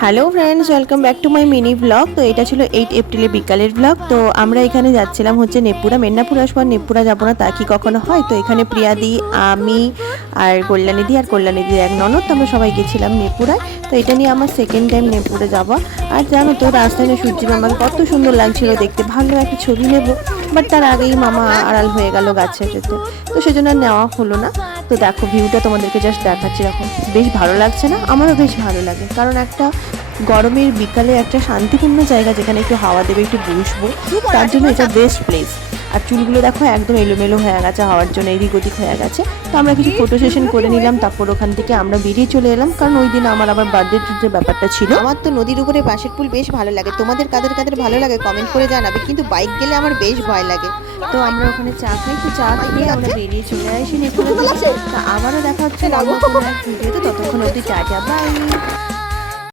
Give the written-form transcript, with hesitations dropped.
Hello friends, welcome back to my mini blog. তো এটা ছিল 8 এপ্রিলে বিকালের ব্লগ। তো আমরা এখানে যাচ্ছিলাম হচ্ছে নেপুরা। মেদিনীপুর আসবো, নেপুরা যাবো না তা কি কখনো হয়? তো এখানে প্রিয়াদি, আমি আর কল্যাণীদি আর কল্যাণীদির এক ননদ, তো আমরা সবাই গেছিলাম নেপুরায়। তো এটা নিয়ে আমার সেকেন্ড টাইম নেপুরে যাওয়া। আর জানো তো রাস্তায় না সূর্যি মামাকে কত সুন্দর লাগছিল দেখতে, ভালো একটা ছবি নেব, বাট তার আগেই মামা আড়াল হয়ে গেল গাছের সাথে, তো সেজন্য আর নেওয়া হলো না। তো দেখো ভিউটা তোমাদেরকে জাস্ট দেখাচ্ছি, এরকম বেশ ভালো লাগছে না? আমারও বেশ ভালো লাগে, কারণ একটা গরমের বিকালে একটা শান্তিপূর্ণ জায়গা যেখানে একটু হাওয়া দেবে, একটু বসবো, তার জন্য এটা বেস্ট প্লেস। আর চুলগুলো দেখো একদম এলোমেলো হয়ে গেছে, হাওয়ার জন্য এদিক ওদিক হয়ে গেছে। তো আমরা কিছু ফটো সেশন করে নিলাম, তারপর ওখান থেকে আমরা বেরিয়ে চলে এলাম, কারণ ওই দিন আমার আবার বার্থডে ট্রিটের ব্যাপারটা ছিল। আমার তো নদীর উপরে বাঁশের পুল বেশ ভালো লাগে। তোমাদের কাদের কাদের ভালো লাগে কমেন্ট করে জানাবে, কিন্তু বাইক গেলে আমার বেশ ভয় লাগে। তো আমরা ওখানে চা খাই, তো চা খেয়ে আমরা বেরিয়ে চলে আসি নেপুরে। তা আবারও দেখা হচ্ছে অন্য কোনো এক ভিডিওতে, ততক্ষণ অবধি টাটা, বাই।